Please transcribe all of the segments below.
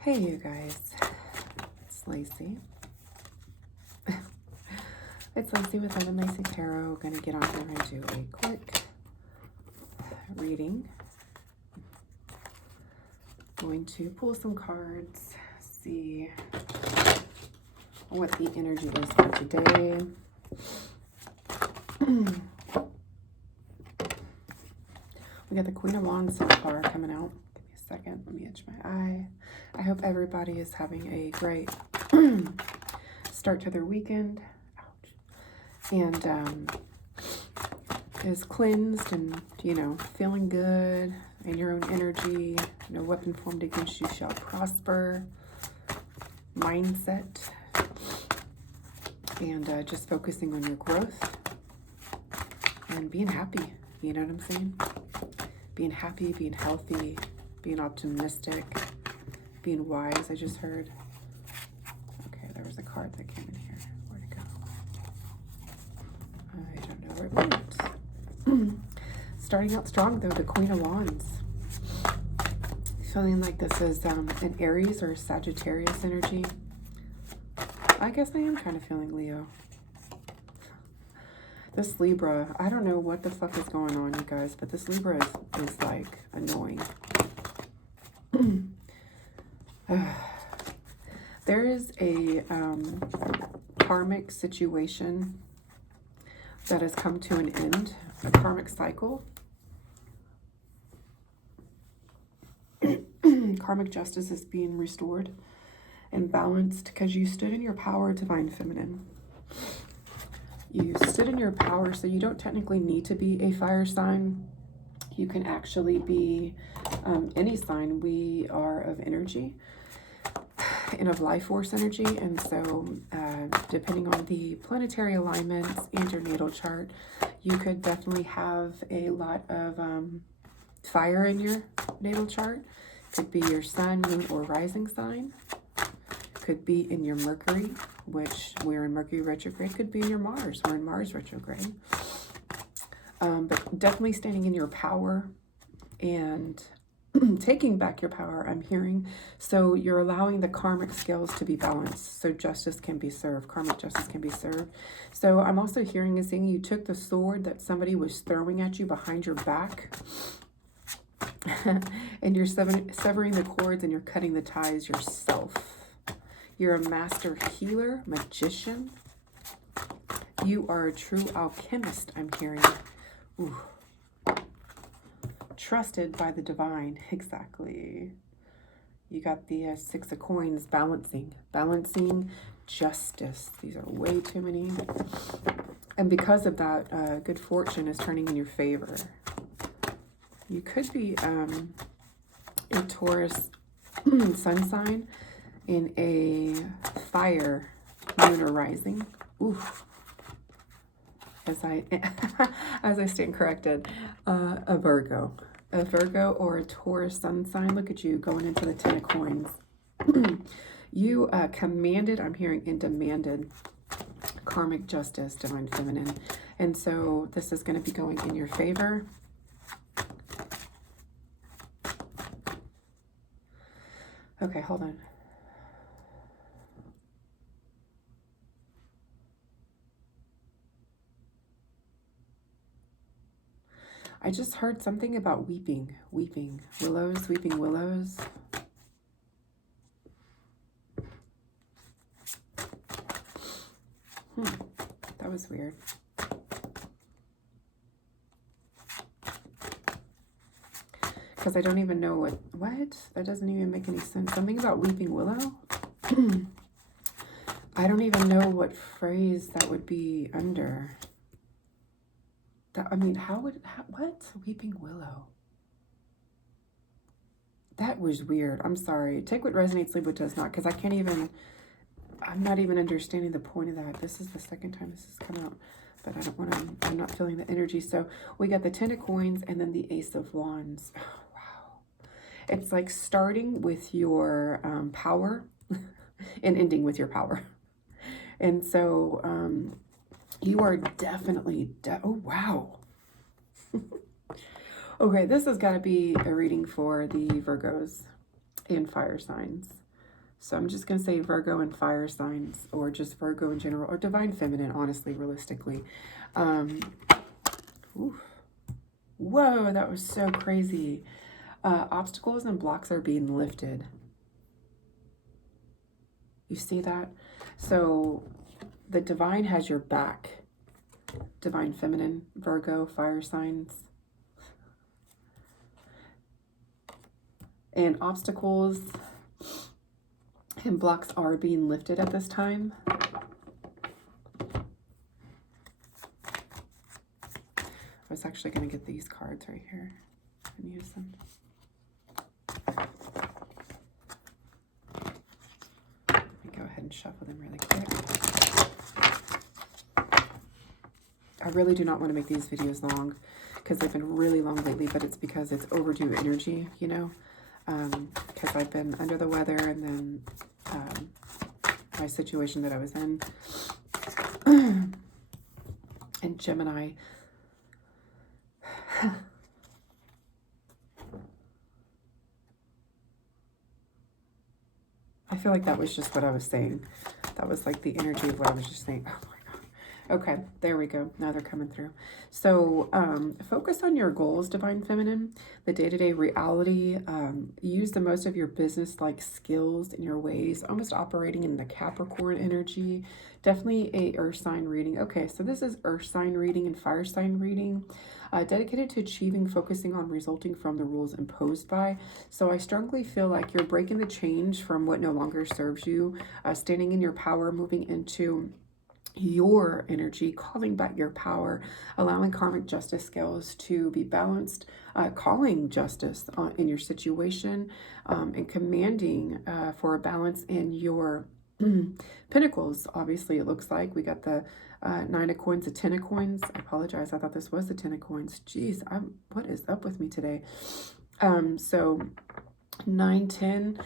Hey, you guys. It's Lacey. It's Lacey with Natal Aspects Tarot. Going to get on here and do a quick reading. Going to pull some cards, see what the energy is for today. We got the Queen of Wands so far coming out. Give me a second. Let me itch my eye. I hope everybody is having a great start to their weekend. Ouch. And is cleansed and, feeling good in your own energy. No weapon formed against you shall prosper. Mindset. And just focusing on your growth. And being happy. You know what I'm saying? Being happy, being healthy, being optimistic, being wise, I just heard. Okay, there was a card that came in here. Where'd it go? I don't know where it went. Starting out strong, though, the Queen of Wands. Feeling like this is an Aries or Sagittarius energy. I guess I am kind of feeling Leo. This Libra, I don't know what the fuck is going on, you guys, but this Libra is like annoying. There is a karmic situation that has come to an end, a karmic cycle. Karmic justice is being restored and balanced because you stood in your power, divine feminine. You stood in your power, so you don't technically need to be a fire sign. You can actually be any sign. We are of energy and of life force energy. And so depending on the planetary alignments and your natal chart, you could definitely have a lot of fire in your natal chart. Could be your sun, moon, or rising sign. Could be in your Mercury, which we're in Mercury retrograde. Could be in your Mars. We're in Mars retrograde. But definitely standing in your power and taking back your power, I'm hearing. So you're allowing the karmic scales to be balanced. So justice can be served. Karmic justice can be served. So I'm also hearing and seeing you took the sword that somebody was throwing at you behind your back. And you're severing the cords and you're cutting the ties yourself. You're a master healer, magician. You are a true alchemist, I'm hearing. Ooh. Trusted by the divine, exactly. You got the Six of Coins, balancing justice. These are way too many. And because of that, good fortune is turning in your favor. You could be a Taurus sun sign in a fire moon or rising. Ooh. As I stand corrected, a Virgo or a Taurus sun sign. Look at you going into the Ten of Coins. You commanded, I'm hearing, and demanded karmic justice, divine feminine, and so this is going to be going in your favor. Okay, hold on. I just heard something about weeping willows, weeping willows. That was weird. Because I don't even know what? That doesn't even make any sense. Something about weeping willow? I don't even know what phrase that would be under. I mean, what? Weeping willow. That was weird. I'm sorry. Take what resonates, leave what does not, because I'm not even understanding the point of that. This is the second time this has come out, but I'm not feeling the energy. So we got the Ten of Coins and then the Ace of Wands. Oh, wow. It's like starting with your power and ending with your power. And so you are definitely, oh, wow. Okay, this has got to be a reading for the Virgos and fire signs. So I'm just going to say Virgo and fire signs, or just Virgo in general, or divine feminine, honestly, realistically. Oof. Whoa, that was so crazy. Obstacles and blocks are being lifted. You see that? So the divine has your back. Divine feminine, Virgo, fire signs. And obstacles and blocks are being lifted at this time. I was actually going to get these cards right here and use them. Let me go ahead and shuffle them really quick. I really do not want to make these videos long because they've been really long lately, but it's because it's overdue energy, you know, because I've been under the weather, and then my situation that I was in. And Gemini. I feel like that was just what I was saying. That was like the energy of what I was just saying. Oh my God. Okay, there we go. Now they're coming through. So focus on your goals, divine feminine, the day-to-day reality. Use the most of your business-like skills in your ways, almost operating in the Capricorn energy. Definitely a earth sign reading. Okay, so this is earth sign reading and fire sign reading. Dedicated to achieving, focusing on resulting from the rules imposed by. So I strongly feel like you're breaking the change from what no longer serves you, standing in your power, moving into your energy, calling back your power, allowing karmic justice scales to be balanced, calling justice in your situation, and commanding for a balance in your Pentacles. Obviously, it looks like we got the 9 of coins, the 10 of coins. I apologize. I thought this was the 10 of coins. Jeez, what is up with me today? So 9, 10.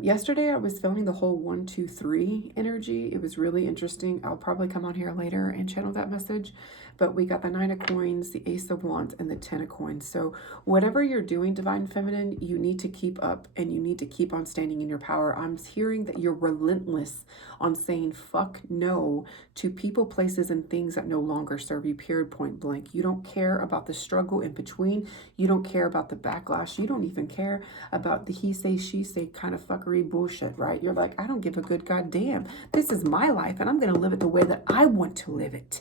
Yesterday I was feeling the whole 1, 2, 3 energy. It was really interesting. I'll probably come on here later and channel that message. But we got the 9 of coins, the Ace of Wands, and the 10 of coins. So whatever you're doing, divine feminine, you need to keep up, and you need to keep on standing in your power. I'm hearing that you're relentless on saying fuck no to people, places, and things that no longer serve you, period, point blank. You don't care about the struggle in between. You don't care about the backlash. You don't even care about the he say, she say kind of fuckery bullshit, right? You're like, I don't give a good goddamn. This is my life, and I'm going to live it the way that I want to live it.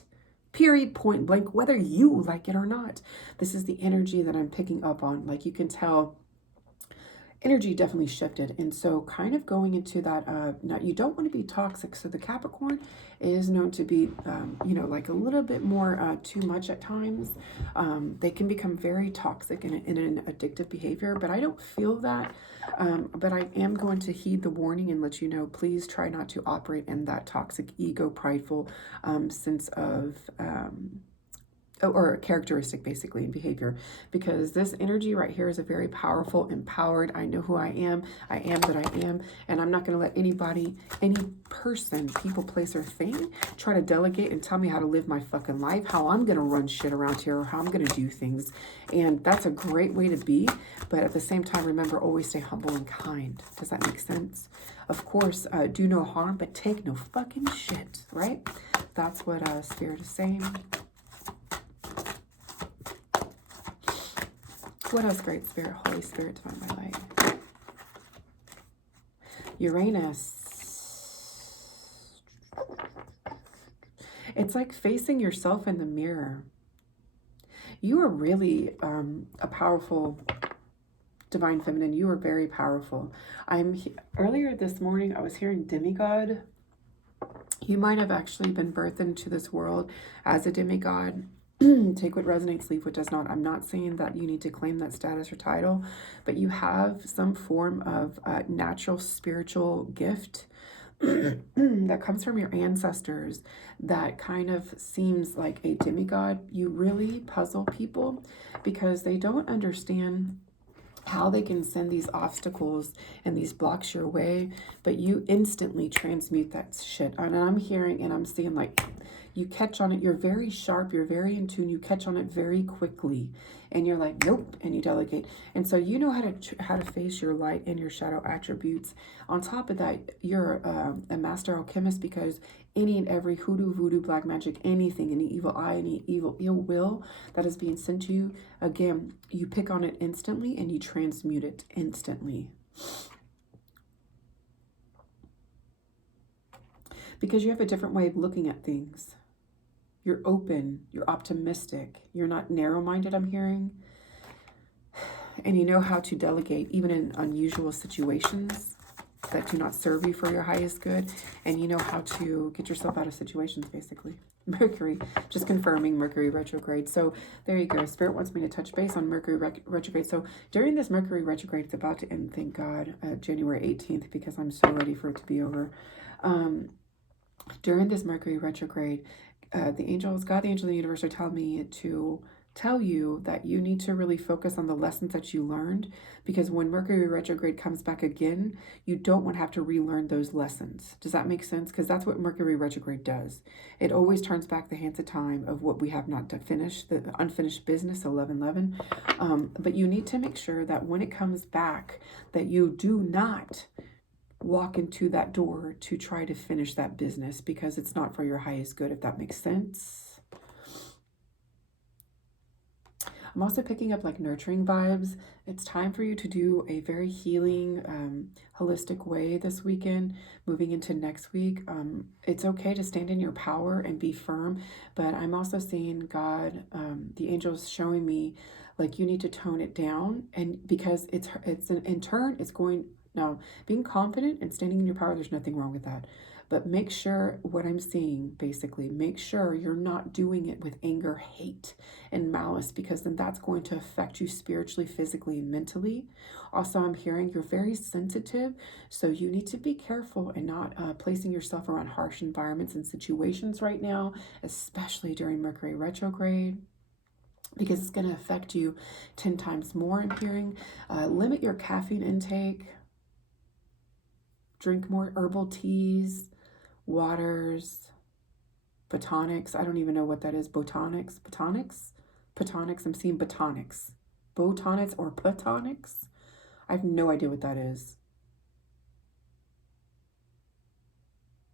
Period, point blank, whether you like it or not. This is the energy that I'm picking up on. Like, you can tell energy definitely shifted. And so kind of going into that, now you don't want to be toxic. So the Capricorn is known to be, you know, like a little bit more too much at times. They can become very toxic in an addictive behavior, but I don't feel that. But I am going to heed the warning and let you know, please try not to operate in that toxic, ego, prideful sense of or characteristic, basically, in behavior, because this energy right here is a very powerful, empowered, I know who I am that I am, and I'm not going to let anybody, any person, people, place, or thing try to delegate and tell me how to live my fucking life, how I'm going to run shit around here, or how I'm going to do things. And that's a great way to be, but at the same time, remember, always stay humble and kind. Does that make sense? Of course, do no harm, but take no fucking shit, right? That's what Spirit is saying. What else, Great Spirit, Holy Spirit, Divine My Light? Uranus. It's like facing yourself in the mirror. You are really a powerful divine feminine. You are very powerful. Earlier this morning, I was hearing demigod. You might have actually been birthed into this world as a demigod. Take what resonates, leave what does not. I'm not saying that you need to claim that status or title, but you have some form of natural spiritual gift that comes from your ancestors that kind of seems like a demigod. You really puzzle people because they don't understand how they can send these obstacles and these blocks your way, but you instantly transmute that shit. And I'm hearing and I'm seeing like you catch on it. You're very sharp. You're very in tune. You catch on it very quickly, and you're like, nope, and you delegate. And so you know how to face your light and your shadow attributes. On top of that, you're a master alchemist, because any and every hoodoo, voodoo, black magic, anything, any evil eye, any evil ill will that is being sent to you, again, you pick on it instantly and you transmute it instantly. Because you have a different way of looking at things. You're open, you're optimistic, you're not narrow-minded, I'm hearing. And you know how to delegate, even in unusual situations that do not serve you for your highest good. And you know how to get yourself out of situations, basically. Mercury, just confirming Mercury retrograde. So there you go. Spirit wants me to touch base on Mercury retrograde. So during this Mercury retrograde, it's about to end, thank God, January 18th, because I'm so ready for it to be over. During this Mercury retrograde, the angels, God, the angel of the universe, are telling me to tell you that you need to really focus on the lessons that you learned, because when Mercury retrograde comes back again, you don't want to have to relearn those lessons. Does that make sense? Because that's what Mercury retrograde does. It always turns back the hands of time of what we have not to finish, the unfinished business, 1111. But you need to make sure that when it comes back, that you do not walk into that door to try to finish that business, because it's not for your highest good, if that makes sense. I'm also picking up like nurturing vibes. It's time for you to do a very healing, holistic way this weekend, moving into next week. It's okay to stand in your power and be firm, but I'm also seeing God, the angels showing me like you need to tone it down, and because in turn, it's going. Now, being confident and standing in your power, there's nothing wrong with that. But make sure, what I'm seeing, basically, make sure you're not doing it with anger, hate, and malice, because then that's going to affect you spiritually, physically, and mentally. Also, I'm hearing you're very sensitive, so you need to be careful and not placing yourself around harsh environments and situations right now, especially during Mercury retrograde, because it's going to affect you 10 times more. I'm hearing limit your caffeine intake. Drink more herbal teas, waters, botanics. I don't even know what that is. Botanics. I'm seeing botanics. Botanics or platonics. I have no idea what that is.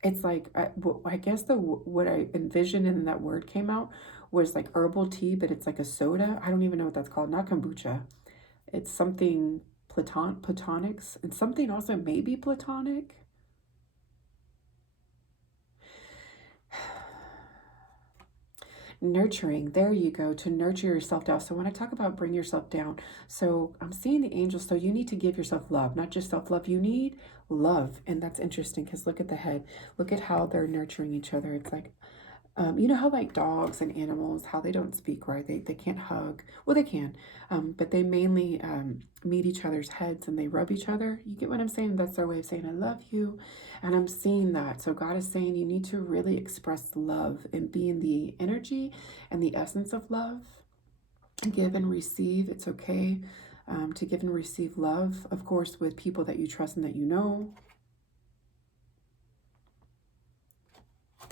It's like, I guess what I envisioned in that word came out was like herbal tea, but it's like a soda. I don't even know what that's called. Not kombucha. It's something platonics, and something also maybe platonic. Nurturing, there you go, to nurture yourself down. So when I talk about bring yourself down, so I'm seeing the angels, so you need to give yourself love, not just self-love, you need love. And that's interesting, because look at the head, look at how they're nurturing each other. It's like, you know how like dogs and animals, how they don't speak, right? They can't hug. Well, they can, but they mainly meet each other's heads and they rub each other. You get what I'm saying? That's their way of saying, I love you. And I'm seeing that. So God is saying you need to really express love and be in the energy and the essence of love. Give and receive. It's okay to give and receive love, of course, with people that you trust and that you know.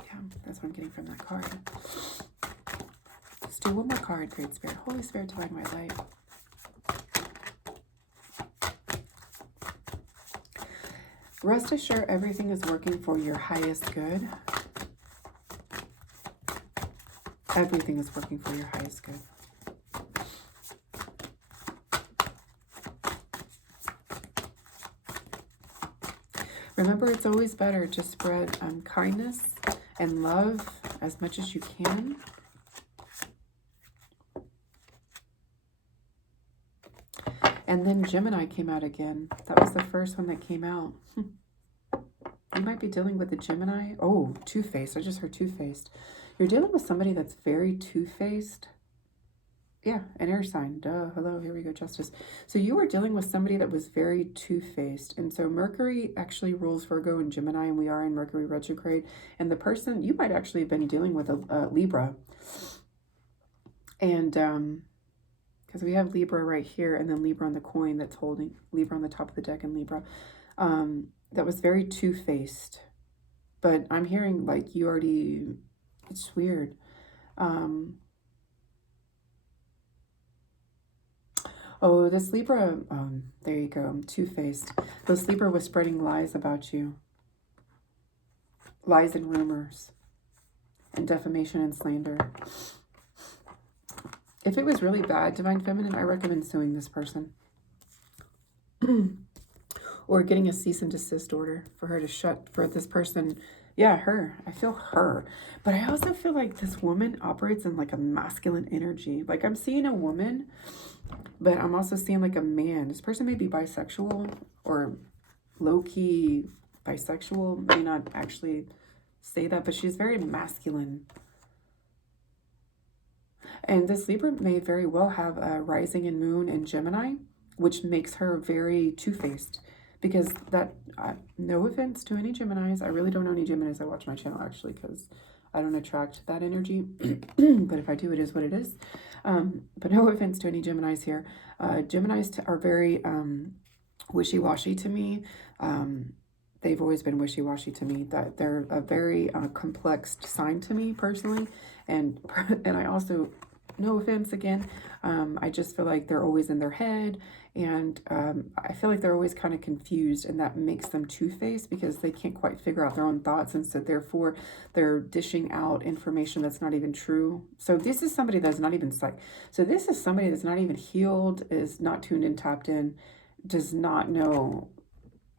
Yeah, that's what I'm getting from that card. Let's do one more card, Great Spirit. Holy Spirit, divine white light. Rest assured, everything is working for your highest good. Everything is working for your highest good. Remember, it's always better to spread kindness and love as much as you can. And then Gemini came out again. That was the first one that came out. You might be dealing with a Gemini. Oh, two-faced. I just heard two-faced. You're dealing with somebody that's very two-faced. Yeah, an air sign. Duh. Hello, here we go, Justice. So you were dealing with somebody that was very two-faced. And so Mercury actually rules Virgo and Gemini, and we are in Mercury retrograde. And the person, you might actually have been dealing with a Libra. And because we have Libra right here, and then Libra on the coin that's holding, Libra on the top of the deck, and Libra. That was very two-faced. But I'm hearing like you already It's weird. Oh, this Libra, there you go, two-faced. This Libra was spreading lies about you. Lies and rumors. And defamation and slander. If it was really bad, Divine Feminine, I recommend suing this person. Or getting a cease and desist order for her to shut, for this person. Yeah, her. I feel her. But I also feel like this woman operates in like a masculine energy. Like I'm seeing a woman, but I'm also seeing like a man. This person may be bisexual or low-key bisexual. May not actually say that, but she's very masculine. And this Libra may very well have a rising and moon in Gemini, which makes her very two-faced. Because that, no offense to any Geminis. I really don't know any Geminis. I watch my channel actually because I don't attract that energy. But if I do, it is what it is. But no offense to any Geminis here. Geminis are very wishy-washy to me. They've always been wishy-washy to me. That they're a very complex sign to me personally. And I also, no offense again, I just feel like they're always in their head, and I feel like they're always kind of confused, and that makes them two-faced because they can't quite figure out their own thoughts, and so therefore they're dishing out information that's not even true. So this is somebody that's not even this is somebody that's not even healed, is not tuned in, tapped in, does not know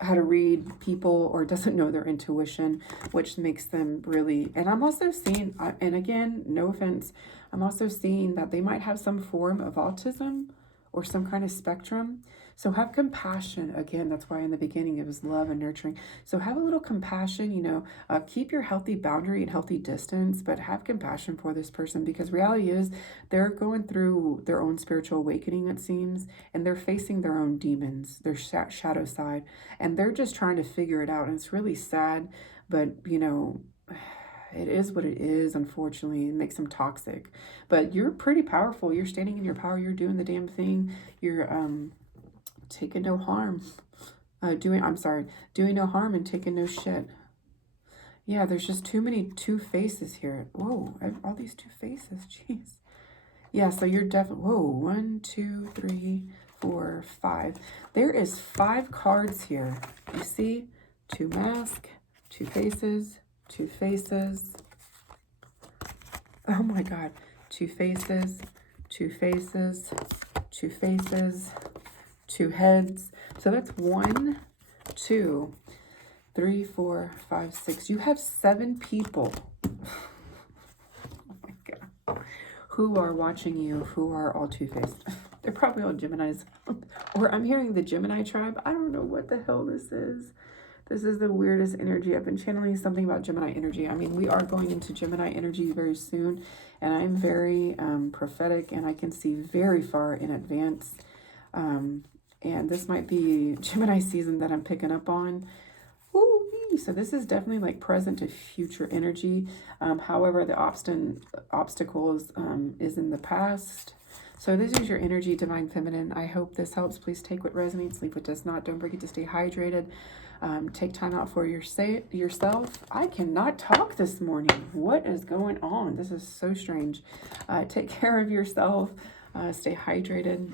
how to read people, or doesn't know their intuition, which makes them really, and I'm also seeing, and again, no offense, I'm also seeing that they might have some form of autism or some kind of spectrum. So have compassion. Again, that's why in the beginning it was love and nurturing. So have a little compassion, you know, keep your healthy boundary and healthy distance, but have compassion for this person, because reality is they're going through their own spiritual awakening, it seems, and they're facing their own demons, their shadow side, and they're just trying to figure it out. And it's really sad, but you know, it is what it is. Unfortunately, it makes them toxic, but you're pretty powerful. You're standing in your power. You're doing the damn thing. You're taking no harm, doing no harm and taking no shit. Yeah, there's just too many two faces here. Whoa, all these two faces, jeez. Yeah, so you're definitely, whoa, 1, 2, 3, 4, 5. There is 5 cards here. You see, 2 masks, 2 faces, 2 faces. Oh my God, 2 faces, 2 faces, 2 faces, 2 heads. So that's 1, 2, 3, 4, 5, 6. You have 7 people. Oh my God. Who are watching you, who are all two-faced. They're probably all Geminis. Or I'm hearing the Gemini tribe. I don't know what the hell this is. This is the weirdest energy. I've been channeling something about Gemini energy. I mean, we are going into Gemini energy very soon, and I'm very prophetic, and I can see very far in advance. And this might be Gemini season that I'm picking up on. Woo-wee. So this is definitely like present to future energy. However, the obstacles is in the past. So this is your energy, Divine Feminine. I hope this helps. Please take what resonates, leave what does not. Don't forget to stay hydrated. Take time out for yourself. I cannot talk this morning. What is going on? This is so strange. Take care of yourself. Stay hydrated.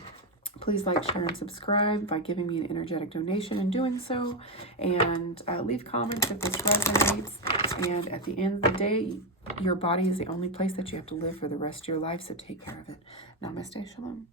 Please like, share, and subscribe by giving me an energetic donation in doing so. And leave comments if this resonates. And at the end of the day, your body is the only place that you have to live for the rest of your life. So take care of it. Namaste, Shalom.